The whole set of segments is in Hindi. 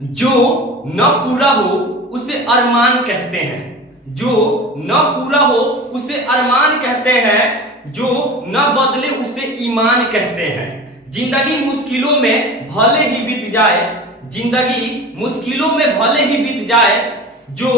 जो न पूरा हो उसे अरमान कहते हैं। जो न पूरा हो उसे अरमान कहते हैं। जो न बदले उसे ईमान कहते हैं। जिंदगी मुश्किलों में भले ही बीत जाए, जिंदगी मुश्किलों में भले ही बीत जाए, जो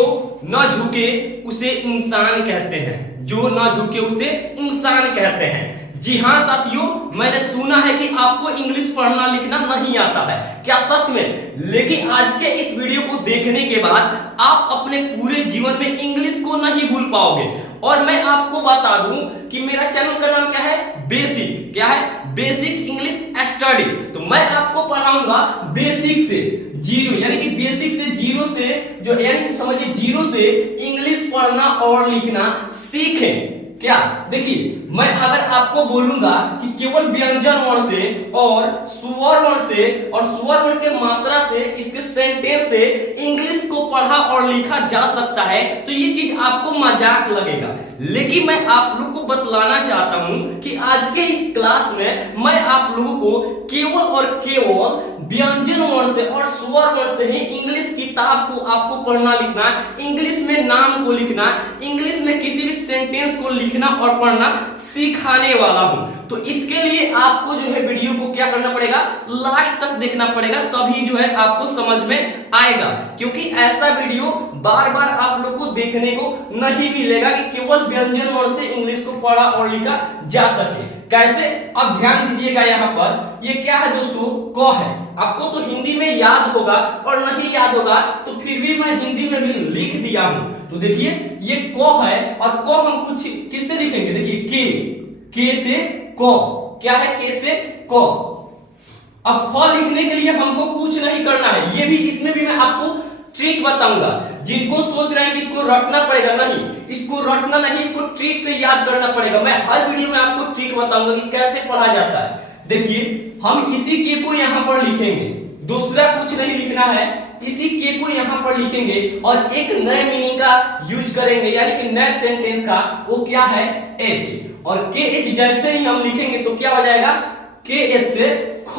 न झुके उसे इंसान कहते हैं। जो न झुके उसे इंसान कहते हैं। जी हाँ साथियों, मैंने सुना है कि आपको इंग्लिश पढ़ना लिखना नहीं आता है। क्या सच में? लेकिन आज के इस वीडियो को देखने के बाद आप अपने पूरे जीवन में इंग्लिश को नहीं भूल पाओगे। और मैं आपको बता दूं कि मेरा चैनल का नाम क्या है, बेसिक। क्या है? Basic English study. तो मैं आपको पढ़ाऊंगा बेसिक से जीरो, यानी कि बेसिक से जीरो से, जो यानी कि समझिए जीरो से इंग्लिश पढ़ना और लिखना सीखें। क्या देखिए, मैं अगर आपको बोलूंगा कि केवल व्यंजन वर्ण से और स्वर वर्ण से और स्वर वर्ण के मात्रा से, इसके सेंटेंस से इंग्लिश को पढ़ा और लिखा जा सकता है, तो ये चीज आपको मजाक लगेगा। लेकिन मैं आप लोग को बतलाना चाहता हूं कि आज के इस क्लास में मैं आप लोगों को केवल और केवल व्यंजन वर्ण से और स्वर वर्ण से ही इंग्लिश किताब को आपको पढ़ना लिखना, इंग्लिश में नाम को लिखना, इंग्लिश में किसी भी सेंटेंस को लिखना और पढ़ना सिखाने वाला हूं। तो इसके लिए आपको जो है वीडियो को क्या करना पड़ेगा, लास्ट तक देखना पड़ेगा, तभी जो है आपको समझ में आएगा। क्योंकि ऐसा वीडियो बार बार आप लोग को देखने को नहीं मिलेगा कि केवल व्यंजन वर्ण से इंग्लिश को पढ़ा और लिखा जा सके। कैसे? अब ध्यान दीजिएगा, यहाँ पर ये क्या है दोस्तों, क है। आपको तो हिंदी में याद होगा, और नहीं याद होगा तो फिर भी मैं हिंदी में भी लिख दिया हूं। तो देखिए ये क है, और क हम कुछ किससे लिखेंगे, देखिए के से क। क्या है? के से क। अब ख लिखने के लिए हमको कुछ नहीं करना है। ये भी, इसमें भी मैं आपको ट्रिक बताऊंगा। जिनको सोच रहे हैं कि इसको रटना पड़ेगा, नहीं, इसको रटना नहीं, इसको ट्रिक से याद करना पड़ेगा। मैं हर वीडियो में आपको ट्रिक बताऊंगा कि कैसे पढ़ा जाता है। देखिए, हम इसी के को यहां पर लिखेंगे, दूसरा कुछ नहीं लिखना है। इसी के को यहां पर लिखेंगे और एक नए मीनिंग का यूज करेंगे, यानी कि नए सेंटेंस का। वो क्या है? एच। और के एच जैसे ही हम लिखेंगे तो क्या हो जाएगा, के एच से ख।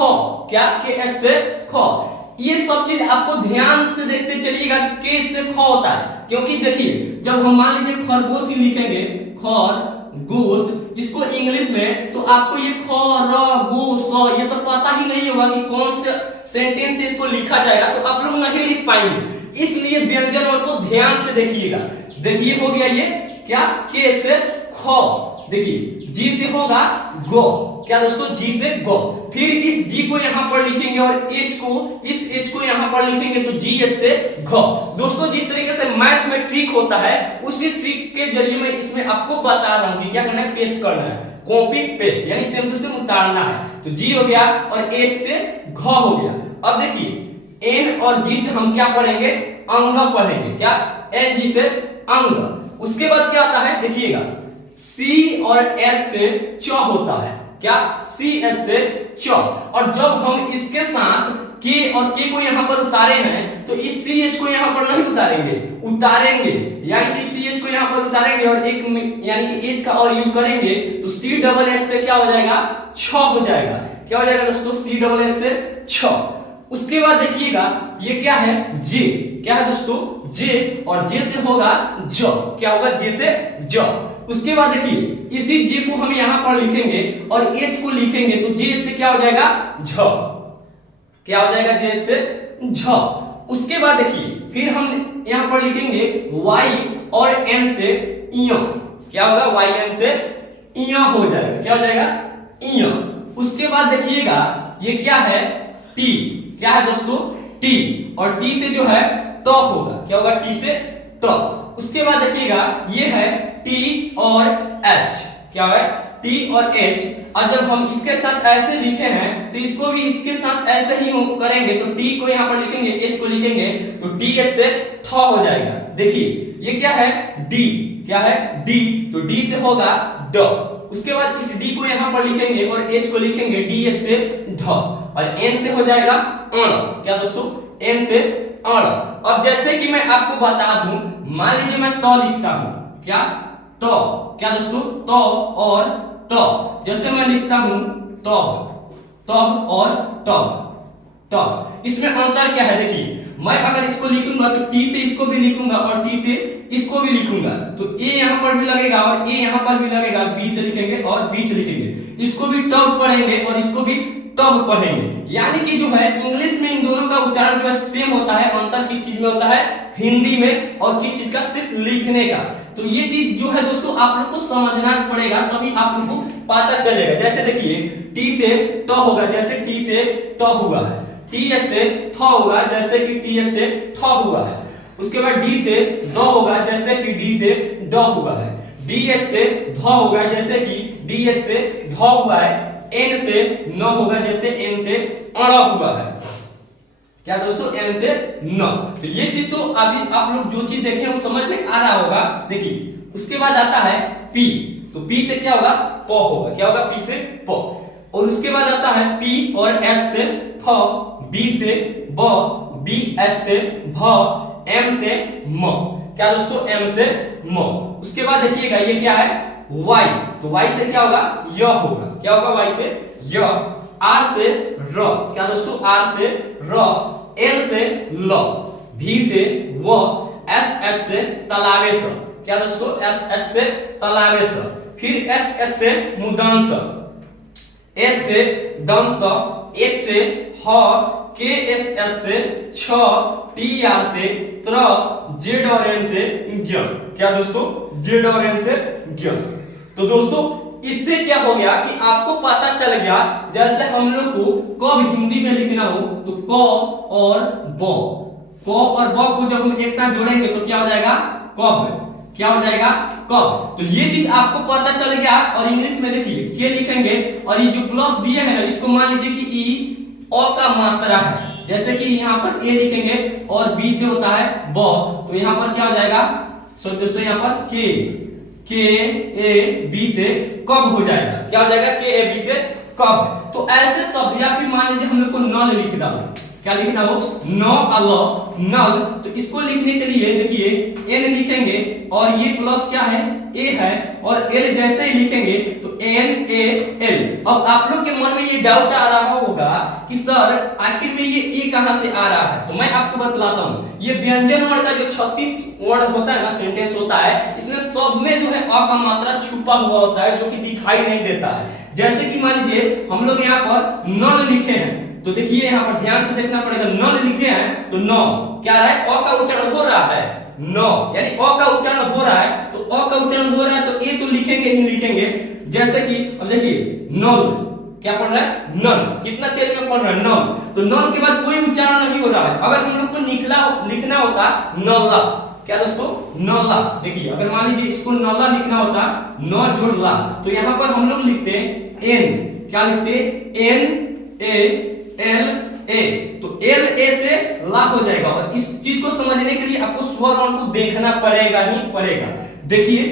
क्या? के एच से ख। ये सब चीज आपको ध्यान से देखते चलिएगा कि के एच से ख होता है। क्योंकि देखिए, जब हम मान लीजिए खरगोश ही लिखेंगे, खरगोश, इसको इंग्लिश में, तो आपको ये ख र गो स ये सब पता ही नहीं होगा कि कौन से सेंटेंस से इसको लिखा जाएगा, तो आप लोग नहीं लिख पाएंगे। इसलिए व्यंजन वर्ण को ध्यान से देखिएगा। देखिए हो गया ये क्या, के से ख। देखिए जी से होगा गो। क्या दोस्तों? जी से गो। फिर इस जी को यहां पर लिखेंगे और एच को, इस एच को यहां पर लिखेंगे तो जी एच से घ। दोस्तों जिस तरीके से मैथ में ट्रिक होता है, उसी ट्रिक के जरिए मैं इसमें आपको बता रहा हूं कि क्या करना है, पेस्ट करना है, कॉपी पेस्ट, यानी सेम टू सेम उतारना है। तो जी हो गया और एच से घ हो गया। अब देखिए एन और जी से हम क्या पढ़ेंगे, अंग पढ़ेंगे। क्या? एन जी से अंग। उसके बाद क्या आता है, देखिएगा सी और एच से च होता है। क्या? सी एच से च। और जब हम इसके साथ के और के को यहां पर उतारे हैं, तो इस सी एच को यहां पर नहीं उतारेंगे, उतारेंगे, यानी कि सी एच को यहां पर उतारेंगे और एक यानी कि एच का और यूज करेंगे, तो सी डबल एच से क्या हो जाएगा, छ हो जाएगा। क्या हो जाएगा दोस्तों? सी डबल एच से छ। उसके बाद देखिएगा ये क्या है, जे। क्या है दोस्तों? जे। और जे से होगा ज। क्या होगा? जे से ज। उसके बाद देखिए इसी जे को हम यहां पर लिखेंगे और एच को लिखेंगे, तो जे से क्या हो जाएगा, झ। क्या हो जाएगा? जे से झ। उसके बाद देखिए फिर हम यहां पर लिखेंगे वाई और एन से इय। क्या होगा? वाई एन से इय हो जाएगा। क्या हो जाएगा? इय। उसके बाद देखिएगा ये क्या है, टी। क्या है दोस्तों? टी। और टी से जो है तो होगा। क्या होगा? टी से तो। उसके बाद देखिएगा ये है टी और एच। क्या है? टी और एच। और जब हम इसके साथ ऐसे लिखे हैं, तो इसको भी इसके साथ ऐसे ही करेंगे, तो टी को यहां पर लिखेंगे, एच को लिखेंगे, तो टी एच से थ हो जाएगा। देखिए ये क्या है, डी। क्या है? डी। तो डी से होगा ड। उसके बाद इस डी को यहां पर लिखेंगे और एच को लिखेंगे डी एच से ढ। और एन से हो जाएगा अण। क्या दोस्तों? एन से अण। अब जैसे कि मैं आपको बता दूं, मान लीजिए मैं तो लिखता हूं। क्या? तो। क्या दोस्तों? तो और तो। जैसे मैं लिखता हूं तब, तब और तब, टॉप। इसमें अंतर क्या है देखिए, मैं अगर इसको लिखूंगा तो टी से इसको भी लिखूंगा और टी से इसको भी लिखूंगा, तो ए यहां पर भी लगेगा और ए यहां पर भी लगेगा, बी से लिखेंगे और बी से लिखेंगे। इसको भी टॉप पढ़ेंगे और इसको भी टॉप पढ़ेंगे। यानी कि जो है इंग्लिश में इन दोनों का उच्चारण जो है सेम होता है, अंतर किस चीज में होता है, हिंदी में, और किस चीज का, सिर्फ लिखने का। तो ये चीज जो है दोस्तों आप लोग को समझना पड़ेगा, तभी आप लोग को पता चलेगा। जैसे देखिए टी से ट होगा, जैसे टी से ट हुआ है, टी एस से थ होगा, जैसे कि टी एस से थ हुआ है। उसके बाद डी से ड होगा, जैसे कि डी से ड हुआ है। डी एच से ध होगा, जैसे कि डी एच से ध हुआ है। एन से न होगा, जैसे एन से अड़ा हुआ है। क्या दोस्तों, एन से न। तो ये चीज तो अभी आप लोग जो चीज देखे वो समझ में आ रहा होगा। देखिए उसके बाद आता है पी, तो पी से क्या होगा, प होगा। क्या होगा, पी से प। और उसके बाद आता है पी और एच से फ, बी से ब, बी एच से भ, एम से म। क्या दोस्तों, एम से म। उसके बाद देखिएगा ये क्या है, वाई, तो वाई से क्या होगा, य होगा। क्या होगा, वाई से य। आर से र, क्या दोस्तों, आर से र। एल से ल, भी से व, एस एच से तलावे स। क्या दोस्तों, एस एच से तलावे स। फिर एस एच से मुदांस, एस से दंस, एच से ह, के एस एच से छ, टी आर से त्र, जेड और एन से ज्ञ। क्या दोस्तों, जेड और एन से ज्ञ। तो दोस्तों इससे क्या हो गया कि आपको पता चल गया, जैसे हम लोग को कब हिंदी में लिखना हो तो क और ब, क और ब को जब हम एक साथ जोड़ेंगे तो क्या हो जाएगा, कब। क्या हो जाएगा, कब। तो ये चीज आपको पता चल गया। और इंग्लिश में देखिए के लिखेंगे और ये जो प्लस दिए है ना, इसको मान लीजिए कि ई अ का मात्रा है। जैसे कि यहाँ पर ए लिखेंगे और बी से होता है ब, तो यहाँ पर क्या हो जाएगा, सो दोस्तों यहाँ पर के ए बी से कब हो जाएगा। क्या हो जाएगा, के ए बी से कब। तो ऐसे शब्द, या फिर मान लीजिए हम लोग को नल लिखना हो, क्या लिखना हो, न अल नल। तो इसको लिखने के लिए देखिए एन लिखेंगे और ये प्लस क्या है, ए है, और एल जैसे ही लिखेंगे तो एन ए एल। अब आप लोग के मन में ये डाउट आ रहा होगा कि सर आखिर में ये ए कहां से आ रहा है। तो मैं आपको बतलाता हूं, ये व्यंजन वर्ण का जो 36 वर्ड होता है ना, सेंटेंस होता है, इसमें सब में जो है अ का मात्रा छुपा हुआ होता है, जो कि दिखाई नहीं देता है। जैसे कि मान लीजिए हम लोग यहाँ पर नल लिखे हैं, तो देखिए यहाँ पर ध्यान से देखना पड़ेगा, नल लिखे हैं तो नौ क्या रहा है, अ का उच्चारण हो रहा है, नौ, यानी अ का उच्चारण हो रहा है। तो अ का उच्चारण हो रहा है तो ए तो लिखेंगे ही लिखेंगे। जैसे कि अब देखिए नल, क्या पढ़ रहा है, नल, कितना तेज में पढ़ रहा है, नल। तो नल के बाद कोई उच्चारण नहीं हो रहा है। अगर हम लोग को लिखना होता नल्ला, क्या दोस्तों, नल्ला। देखिए अगर मान लीजिए इसको नल्ला लिखना होता, न जोड़ ला, तो यहाँ पर हम लोग लिखते एन, क्या लिखते, एन ए एल ए। तो एल ए से ला हो जाएगा। और इस चीज को समझने के लिए आपको स्वर वर्ण को देखना पड़ेगा ही पड़ेगा। देखिए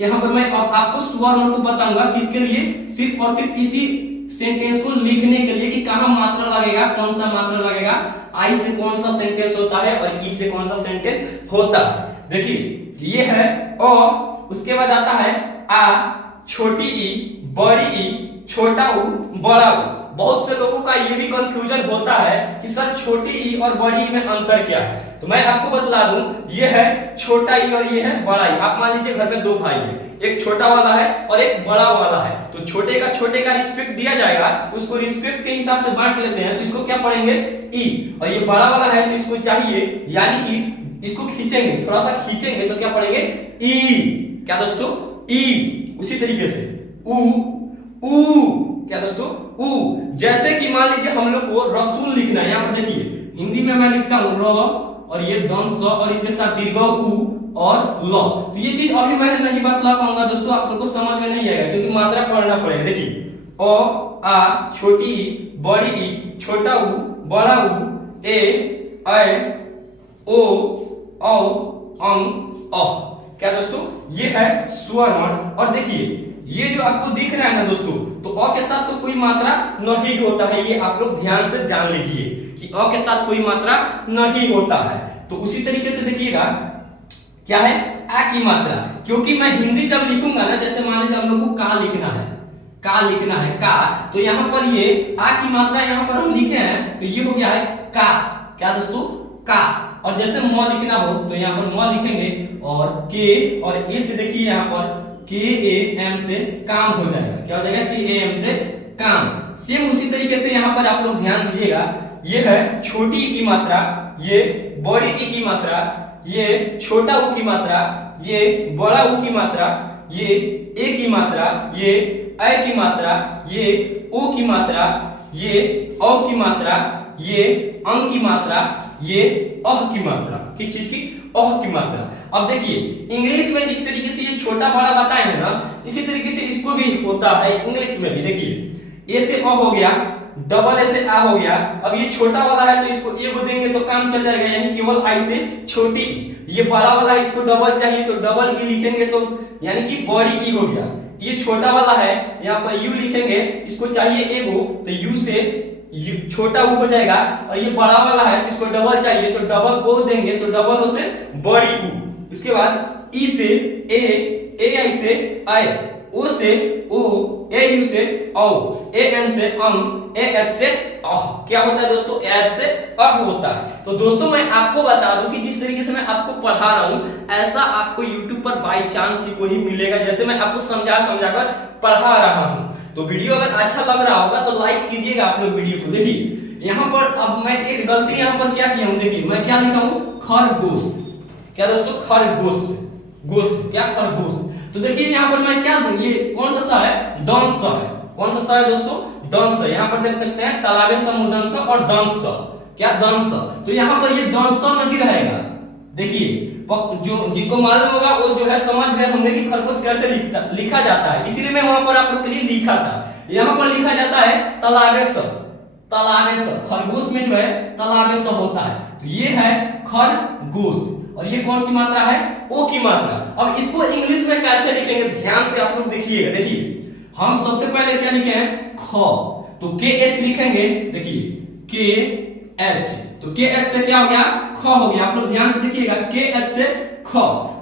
यहाँ पर मैं अब आपको स्वर वर्ण को बताऊंगा, किसके लिए, सिर्फ और सिर्फ इसी सेंटेंस को लिखने के लिए कि कहां मात्रा लगेगा, कौन सा मात्रा लगेगा, आई से कौन सा सेंटेंस होता है और ई से कौन सा सेंटेंस होता है। देखिए ये है अ, उसके बाद आता है आ, छोटी ई, बड़ी ई, छोटा ऊ, बड़ा ऊ। बहुत से लोगों का ये भी कंफ्यूजन होता है कि सर छोटी ई और बड़ी ई में अंतर क्या है। तो मैं आपको बतला दूं, ये है छोटा ई और ये है बड़ा ई। आप मान लीजिए घर में दो भाई हैं, एक छोटा वाला है और एक बड़ा वाला है, तो छोटे का रिस्पेक्ट दिया जाएगा, उसको रिस्पेक्ट के हिसाब से बांट लेते हैं, तो इसको क्या पढ़ेंगे, ई। और ये बड़ा वाला है तो इसको चाहिए, यानी कि इसको खींचेंगे, थोड़ा सा खींचेंगे तो क्या पढ़ेंगे, ई। क्या दोस्तों, ई। उसी तरीके से ऊ, क्या दोस्तों, ऊ। जैसे कि मान लीजिए हम लोग को रसूल लिखना है, यहाँ पर देखिए हिंदी में मैं लिखता हूँ र और ये दंस और इसके साथ दीर्घ उ और ल। तो ये चीज अभी मैं नहीं बतला पाऊंगा दोस्तों, आप लोग को समझ में नहीं आएगा क्योंकि मात्रा पढ़ना पड़ेगा। देखिए अ आ, छोटी ई, बड़ी ई, छोटा ऊ, बड़ा ऊ, ए ओ औ अं अ। क्या दोस्तों, ये है स्वर वर्ण। और देखिए ये जो आपको दिख रहा है ना दोस्तों, तो अ के साथ तो कोई मात्रा नहीं होता है, ये आप लोग ध्यान से जान लीजिए कि अ के साथ कोई मात्रा नहीं होता है। तो उसी तरीके से देखिएगा क्या है, आ की मात्रा, क्योंकि मैं हिंदी जब लिखूंगा ना, जैसे मान लीजिए हम लोग को का लिखना है, का लिखना है का, तो यहाँ पर ये आ की मात्रा यहाँ पर हम लिखे हैं तो ये हो गया है का। क्या दोस्तों? का। और जैसे म लिखना हो तो यहाँ पर म लिखेंगे और के और ए से देखिए यहाँ पर के ए एम से काम हो जाएगा। क्या हो जाएगा? के ए एम से काम। सेम उसी तरीके से यहाँ पर आप लोग ध्यान दीजिएगा, ये है छोटी ई की मात्रा, ये बड़ी ई की मात्रा, ये छोटा ऊ की मात्रा, ये बड़ा ऊ की मात्रा, ये ए की मात्रा, ये ऐ की मात्रा, ये ओ की मात्रा, ये औ की मात्रा, ये अंग की मात्रा, ये अह की मात्रा। किस चीज की? अह की मात्रा। अब देखिए इंग्लिश में जिस तरीके से ये छोटा बड़ा बताए हैं ना, इसी तरीके से इसको भी होता है इंग्लिश में भी। देखिए ए से अ हो गया, डबल ए से आ हो गया। अब ये छोटा वाला है तो इसको ए को देंगे तो काम चल जाएगा, यानी केवल आई से छोटी। ये बड़ा वाला है, इसको डबल चाहिए तो डबल ई लिखेंगे तो यानी कि बड़ी ई हो गया। ये छोटा वाला है, यहाँ पर यू लिखेंगे, इसको चाहिए एगो तो यू से छोटा ऊ हो जाएगा। और ये बड़ा वाला है, इसको डबल चाहिए तो डबल ओ देंगे तो डबल ओ से बड़ी ऊ। इसके बाद ई से ए आई से आई, ओ से ओ, ए यू से औ, ए एन से अंग, ए एच से अह। क्या होता है दोस्तों? एच से अह होता है। तो दोस्तों मैं आपको बता दूं कि जिस तरीके से मैं आपको पढ़ा रहा हूं ऐसा आपको YouTube पर बाय चांस ही कोई मिलेगा, जैसे मैं आपको समझा कर पढ़ा रहा हूं। तो वीडियो अगर अच्छा लग रहा होगा तो लाइक कीजिएगा आप लोग वीडियो को। देखिए यहाँ पर अब मैं एक गलती यहाँ पर क्या किया हूं, देखिए मैं क्या लिखा हूं? खरगोश। क्या दोस्तों? खरगोश। गोश क्या? खरगोश। तो देखिए यहाँ पर मैं क्या दूं, ये कौन सा है? दंश है। कौन सा है दोस्तों? दंश। यहाँ पर देख सकते हैं तालाबे समुदंश और दंश। क्या? दंश। तो यहाँ पर ये दंश नहीं रहेगा। देखिए जो जिनको मालूम होगा वो जो है समझ गए होंगे कि खरगोश कैसे लिखा जाता है, इसीलिए मैं वहां पर आप लोग के लिए लिखा था। यहाँ पर लिखा जाता है तालाबे स। तालाबे स खरगोश में जो है तालाबे स होता है। तो ये है खरगोश और ये कौन सी मात्रा है? ओ की मात्रा। अब इसको इंग्लिश में कैसे लिखेंगे ध्यान से आप लोग देखिएगा। देखिए हम सबसे पहले क्या लिखे हैं? ख। तो के एच लिखेंगे। देखिए के एच, तो के एच से क्या हो गया? ख हो गया। आप लोग ध्यान से देखिएगा, के एच से ख।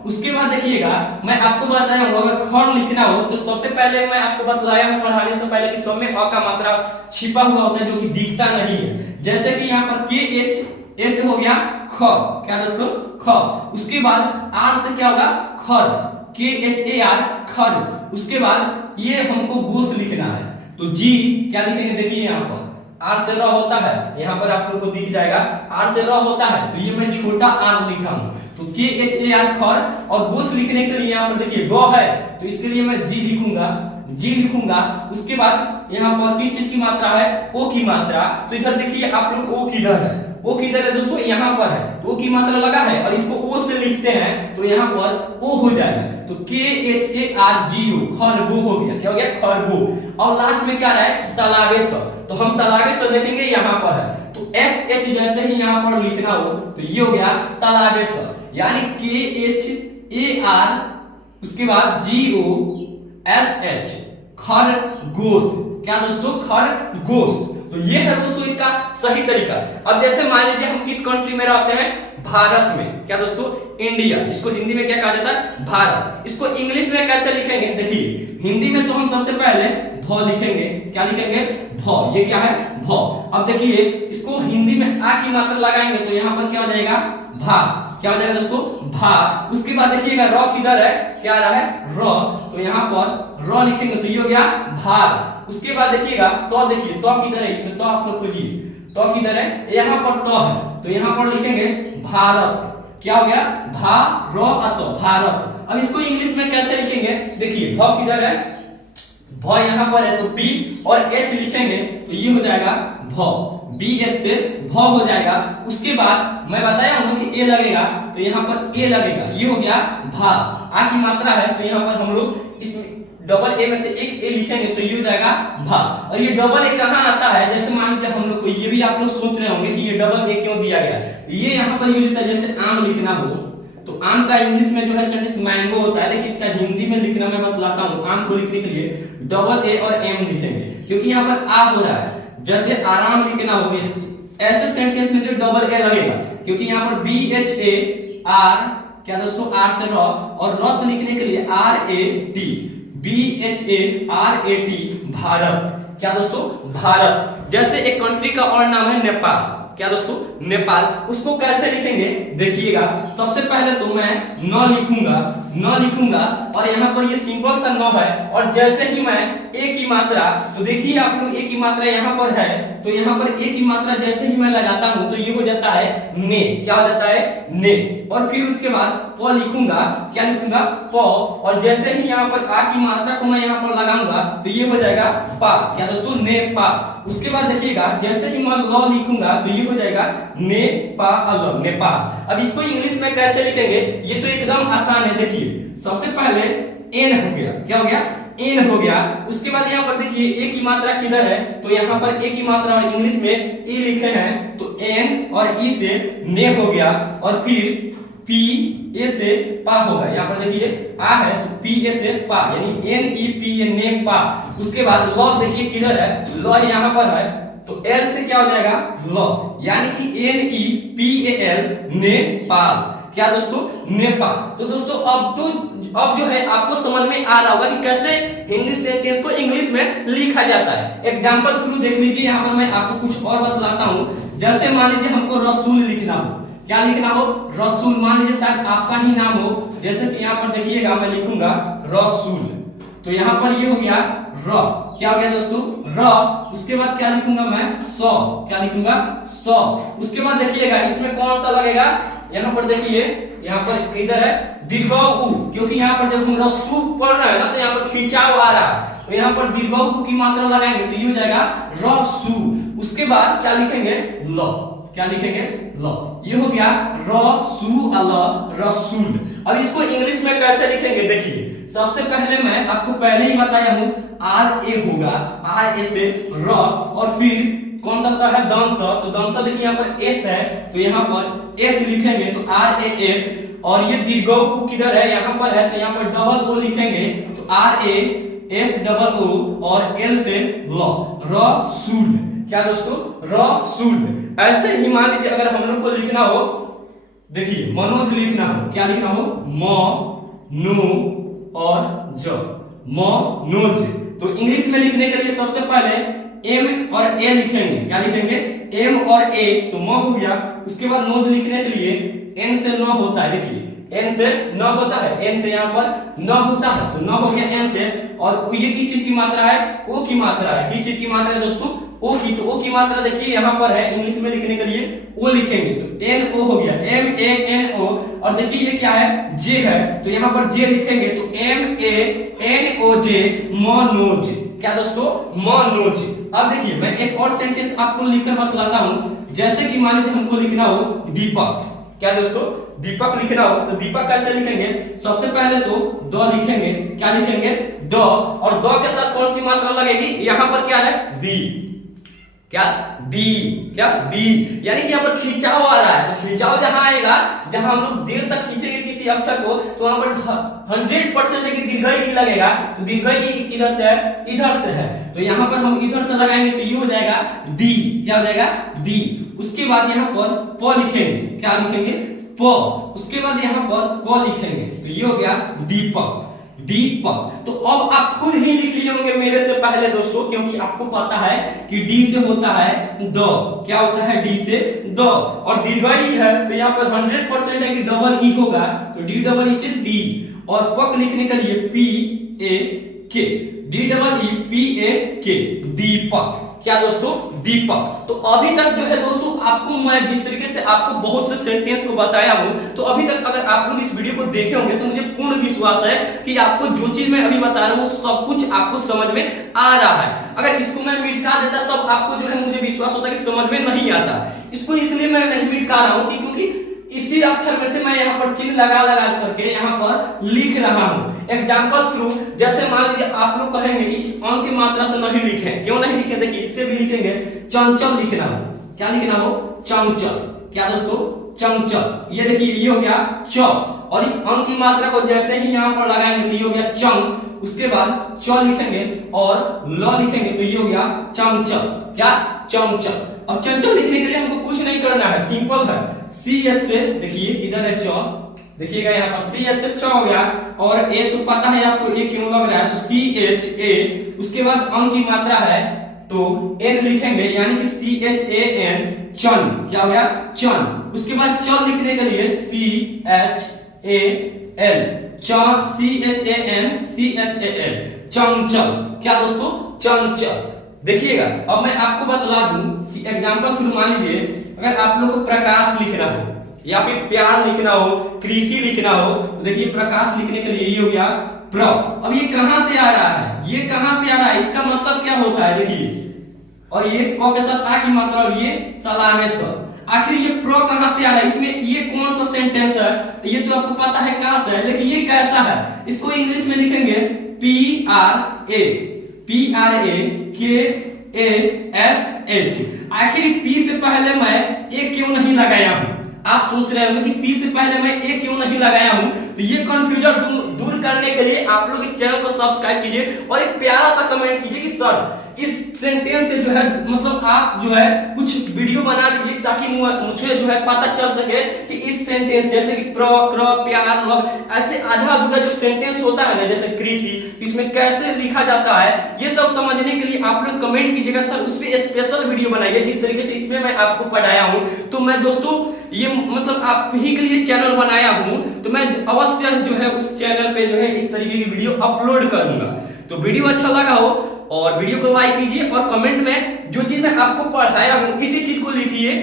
उसके बाद देखिएगा मैं आपको बताया हूं अगर ख लिखना हो तो सबसे पहले मैं आपको बतलाया हूं पढ़ाने से पहले कि सब में अ का मात्रा छिपा हुआ होता है जो कि दिखता नहीं है। जैसे कि यहाँ पर के एच ए से हो गया ख। क्या दोस्तों? ख। उसके बाद आर से क्या होगा? खर। के एच ए आर खर। उसके बाद ये हमको गोश लिखना है तो जी क्या लिखेंगे? देखिए यहाँ पर आर से र होता है, यहाँ पर आप लोग को दिख जाएगा आर से र होता है तो ये मैं छोटा आर लिखा हूं तो के एच ए आर खर। और गोश लिखने के लिए यहाँ पर देखिए ग है तो इसके लिए मैं जी लिखूंगा, जी लिखूंगा। उसके बाद यहाँ पर किस चीज की मात्रा है? ओ की मात्रा। तो इधर देखिए आप लोग ओ किधर है? ओ किधर है दोस्तों? यहाँ पर है। तो ओ की मात्रा लगा है और इसको ओ से लिखते हैं तो यहाँ पर ओ हो जाएगा। तो के एच ए आर जी ओ खरगो हो गया। क्या हो गया? खरगो। और लास्ट में क्या है? तालाबे स। तो हम तालाबे स देखेंगे यहाँ पर है तो एस एच जैसे ही यहाँ पर लिखना हो तो ये हो गया तालाबे स, यानी के एच ए आर उसके बाद जी ओ एस एच खरगोश। क्या दोस्तों? खरगोश। तो ये है दोस्तों इसका सही तरीका। अब जैसे मान लीजिए हम किस कंट्री में रहते हैं? भारत में। क्या दोस्तों? इंडिया। इसको हिंदी में क्या कहा जाता है? भारत। इसको इंग्लिश में कैसे लिखेंगे? देखिए हिंदी में तो हम सबसे पहले भ लिखेंगे। क्या लिखेंगे? भ। ये क्या है? भ। अब देखिए इसको हिंदी में आ की मात्रा लगाएंगे तो यहाँ पर क्या हो जाएगा? भा। क्या हो जाएगा दोस्तों? भा। उसके बाद देखिएगा र किधर है? क्या आ रहा है? र। तो यहाँ पर र लिखेंगे तो ये हो गया भार। उसके बाद देखिएगा तो देखिए तो किधर है? इसमें तो आप लोग खोजिए तो किधर है? यहाँ पर तो है तो यहाँ पर लिखेंगे भारत। क्या हो गया? भा र अत भारत। अब इसको इंग्लिश में कैसे लिखेंगे? देखिए भ किधर है? भ यहाँ पर है तो बी और एच लिखेंगे तो ये हो जाएगा भ। बी एच से भ हो जाएगा। उसके बाद मैं बताया हूं कि ए लगेगा तो यहाँ पर ए लगेगा, ये हो गया भा। आ की मात्रा है तो यहाँ पर हम लोग इसमें डबल ए में से एक ए लिखेंगे तो ये हो जाएगा भा। और ये डबल ए कहाँ आता है? जैसे मान लीजिए हम लोग को ये भी आप लोग सोच रहे होंगे कि ये डबल ए क्यों दिया गया है। ये यहाँ पर यूज होता है जैसे आम लिखना हो तो आम का इंग्लिश में जो है सेंटेंस मैंगो होता है, लेकिन इसका हिंदी में लिखना मैं बतलाता हूँ। आम को लिखने के लिए डबल ए और एम लिखेंगे क्योंकि यहाँ पर आ हो रहा है। जैसे आराम लिखना हो ऐसे सेंटेंस में जो डबल ए लगेगा क्योंकि यहाँ पर बी एच ए आर। क्या दोस्तों? आर से र। और रत लिखने के लिए R A T. BHARAT Bharat. क्या दोस्तों? भारत। जैसे एक कंट्री का और नाम है नेपाल। क्या दोस्तों? नेपाल। उसको कैसे लिखेंगे देखिए, सबसे पहले तो मैं न लिखूंगा और यहाँ पर ये सिंपल सा न है, और जैसे ही मैं ए की मात्रा, तो देखिए आप लोग ए की मात्रा यहाँ पर है, तो यहाँ पर ए की मात्रा जैसे ही मैं लगाता हूँ तो ये हो जाता है ने। क्या हो जाता है? ने। और फिर उसके बाद प लिखूंगा। क्या लिखूंगा? प। और जैसे ही यहाँ पर आ की मात्रा को मैं यहाँ पर लगाऊंगा तो ये हो जाएगा पा। क्या दोस्तों? ने पा। उसके बाद देखिएगा, जैसे ही मैं ल लिखूंगा तो ये हो जाएगा ने पा अल, नेपाल। अब इसको इंग्लिश में कैसे लिखेंगे ये तो एकदम आसान है। देखिए सबसे पहले एन हो गया। क्या हो गया? एन हो गया। उसके बाद यहाँ पर देखिए ए की मात्रा किधर है, तो यहाँ पर ए की मात्रा और इंग्लिश में ई लिखे हैं, तो एन और ई से ने हो गया, और फिर पी ए से पा होगा। यहाँ पर देखिए आ है तो पी ए से पा, यानी एन ई पी ए ने पा। उसके बाद ल देखिए किधर है, ल यहाँ पर है, तो एल से क्या हो जाएगा? ल, यानी कि N E P A L Nepal. क्या दोस्तों? नेपाल। तो दोस्तों अब जो है आपको समझ में आ रहा होगा कि कैसे हिंदी सेंटेंस को इंग्लिश में लिखा जाता है। एग्जांपल थ्रू देख लीजिए। यहाँ पर मैं आपको कुछ और बतलाता हूँ। जैसे मान लीजिए हमको रसूल लिखना हो। क्या लिखना हो? रसूल। मान लीजिए शायद आपका ही नाम हो, जैसे कि यहाँ पर देखिएगा मैं लिखूंगा रसूल, तो यहाँ पर ये हो गया र। क्या हो गया दोस्तों? र। उसके बाद क्या लिखूंगा मैं? सौ। क्या लिखूंगा? सौ। उसके बाद देखिएगा इसमें कौन सा लगेगा, यहाँ पर देखिए, यहाँ पर किधर है? दीर्घ उ, क्योंकि यहाँ पर जब हम रसू पढ़ रहे हैं ना तो यहाँ पर खिंचाव आ रहा है, तो यहाँ पर दीर्घ उ की मात्रा लगाएंगे तो ये हो जाएगा रसू। उसके बाद क्या लिखेंगे? ल। क्या लिखेंगे? ल। ये हो गया रसू अल, रसूल। अब इसको इंग्लिश में कैसे लिखेंगे देखिए। सबसे पहले मैं आपको पहले ही बताया हूं, आर ए होगा, आर ए से र, और फिर कौन सा है? दंश। तो दंश देखिए यहाँ पर एस है, तो यहाँ पर एस लिखेंगे तो आर ए एस, और ये दीर्घ उ किधर है? यहाँ पर है, तो यहाँ पर डबल ओ लिखेंगे तो R A S double O, और एल से ल, रसूल। क्या दोस्तों? रसूल। ऐसे ही मान लीजिए अगर हम लोग को लिखना हो, देखिए मनोज लिखना हो। क्या लिखना हो? म नो और ज, मनोज। तो इंग्लिश में लिखने के लिए सबसे पहले एम और ए लिखेंगे। क्या लिखेंगे? एम और ए, तो म हो गया। उसके बाद नोज लिखने के लिए एन से न होता है। देखिए एन से न होता है, एन से यहाँ पर न होता है, तो न हो गया एन से। और ये किस चीज की मात्रा है? ओ की मात्रा है। किस चीज की मात्रा है दोस्तों? ओ की। तो ओ की मात्रा देखिए यहाँ पर है, इंग्लिश में लिखने के लिए ओ लिखेंगे तो एन ओ हो गया, एम ए एन ओ। और देखिए ये क्या है? जे है, तो यहाँ पर जे लिखेंगे तो एम ए एन ओ जे, मनोज। क्या दोस्तों? मनोज। अब देखिए मैं एक और सेंटेंस आपको लिखकर बतलाता हूँ। जैसे कि मान लीजिए हमको लिखना हो दीपक। क्या दोस्तों? दीपक लिखना हो तो दीपक कैसे लिखेंगे? सबसे पहले तो द लिखेंगे। क्या लिखेंगे? द, और द के साथ कौन सी मात्रा लगेगी? यहाँ पर क्या है? दी। क्या? दी। क्या? दी, यानी कि यहाँ पर खिंचाव आ रहा है, तो खिंचाव जहां आएगा, जहां हम लोग देर तक खींचेंगे किसी अक्षर को, तो वहां पर 100% देखिए दीर्घ ई लगेगा। तो दीर्घ ई किधर से है? इधर से है, तो यहाँ पर हम इधर से लगाएंगे तो ये हो जाएगा दी। क्या हो जाएगा? दी। उसके बाद यहाँ पर प लिखेंगे। क्या लिखेंगे? प। उसके बाद यहाँ पर क लिखेंगे तो ये हो गया दीपक, दीपक। तो अब आप खुद ही लिख लिए होंगे मेरे से पहले दोस्तों, क्योंकि आपको पता है कि डी से होता है द। क्या होता है? डी से द, और दीर्घ ई है तो यहाँ पर 100% है कि डबल ई होगा, तो डी डबल ई से दी। और पक लिखने के लिए पी ए के, डी डबल ई पी ए के, दीपक। क्या दोस्तों? दीपक। तो अभी तक जो है दोस्तों आपको मैं जिस तरीके से आपको बहुत से सेंटेंस को बताया हूं, तो अभी तक अगर आप लोग इस वीडियो को देखे होंगे तो मुझे पूर्ण विश्वास है कि आपको जो चीज मैं अभी बता रहा हूं सब कुछ आपको समझ में आ रहा है। अगर इसको मैं मिटा देता तब आपको जो है मुझे विश्वास होता कि समझ में नहीं आता। इसको इसलिए मैं नहीं मिटा रहा हूं क्योंकि इसी अक्षर में से मैं यहाँ पर चिन्ह लगा लगा करके यहाँ पर लिख रहा हूँ एग्जाम्पल थ्रू। जैसे मान लीजिए आप लोग कहेंगे कि इस अंक की मात्रा से नहीं लिखे, क्यों नहीं लिखे? देखिए इससे भी लिखेंगे चंचल लिखना हो। क्या लिखना हो? चंचल। क्या दोस्तों? चंचल। ये देखिए ये हो गया च, और इस अंक की मात्रा को जैसे ही यहाँ पर लगाएंगे तो ये हो गया चंग। उसके बाद च लिखेंगे और ल लिखेंगे तो ये हो गया चंचल। क्या? चंचल। अब चंचल लिखने के लिए हमको कुछ नहीं करना है, सिंपल है। सी एच से देखिए किधर है? च, देखिएगा यहाँ पर सी एच से च हो गया, और ए तो पता है आपको ए क्यों लग रहा है, तो सी एच ए, उसके बाद अंग की मात्रा है तो एन लिखेंगे, यानी कि सी एच ए एन, चन, क्या हो गया, चन। उसके बाद चल लिखने के लिए C H A L, C H A N C H A L, Chanchal, क्या दोस्तों, चंचल। देखिएगा अब मैं आपको बतला दूं कि एग्जांपल थ्रू मान लीजिए अगर आप लोग को प्रकाश लिखना हो या फिर प्यार लिखना हो, कृषि लिखना हो, तो देखिए प्रकाश लिखने के लिए ये हो गया प्र। अब ये कहां से आ रहा है, ये कहां से आ रहा है, इसका मतलब क्या होता है, देखिए, और ये क के साथ आ की मात्रा, और ये चलाने से, आखिर ये प्र कहां से आ रहा है, इसमें ये कौन सा सेंटेंस है, ये तो आपको पता है काश है, लेकिन ये कैसा है, इसको इंग्लिश में लिखेंगे पी आर ए के ए एस एच। आखिर पी से पहले मैं ए क्यों नहीं लगाया हूं, आप सोच रहे होंगे कि पी से पहले मैं ए क्यों नहीं लगाया हूं, तो ये कंफ्यूजन दूर करने के लिए आप लोग इस चैनल को सब्सक्राइब कीजिए और एक प्यारा सा कमेंट कीजिए कि सर इस सेंटेंस से जो है मतलब आप जो है कुछ वीडियो बना दीजिए, ताकि मुझे जो है पता चल सके कि इस सेंटेंस जैसे कि प्र, क्र, प्यार, लव, ऐसे आधा अधूरा जो सेंटेंस होता है ना, जैसे कृषि, इसमें कैसे लिखा जाता है, ये सब समझने के लिए आप लोग कमेंट कीजिएगा सर उस पर स्पेशल वीडियो बनाइए, जिस तरीके से इसमें मैं आपको पढ़ाया हूं। तो मैं दोस्तों ये मतलब आप ही के लिए चैनल बनाया हूं, तो मैं अवश्य जो है उस चैनल पे जो है इस तरीके की वीडियो अपलोड करूंगा। तो वीडियो अच्छा लगा हो और वीडियो को लाइक कीजिए और कमेंट में जो चीज मैं आपको पढ़ाया हूं इसी चीज को लिखिए,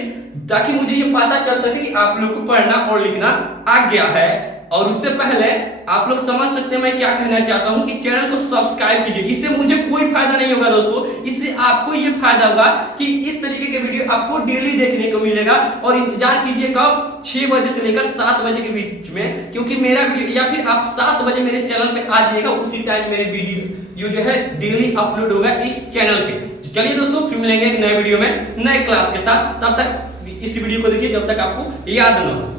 ताकि मुझे ये पता चल सके कि आप लोग को पढ़ना और लिखना आ गया है। और उससे पहले आप लोग समझ सकते हैं मैं क्या कहना चाहता हूं कि चैनल को सब्सक्राइब कीजिए। इससे मुझे कोई फायदा नहीं होगा दोस्तों, इससे आपको ये फायदा होगा कि इस तरीके के वीडियो आपको डेली देखने को मिलेगा। और इंतजार कीजिए कब, 6 बजे से लेकर 7 बजे के बीच में, क्योंकि मेरा वीडियो, या फिर आप 7 बजे मेरे चैनल पे आ जाइएगा, उसी टाइम मेरे वीडियो जो है डेली अपलोड होगा इस चैनल पे। तो चलिए दोस्तों फिर मिलेंगे एक नए वीडियो में नए क्लास के साथ, तब तक इस वीडियो को देखिए जब तक आपको याद ना हो।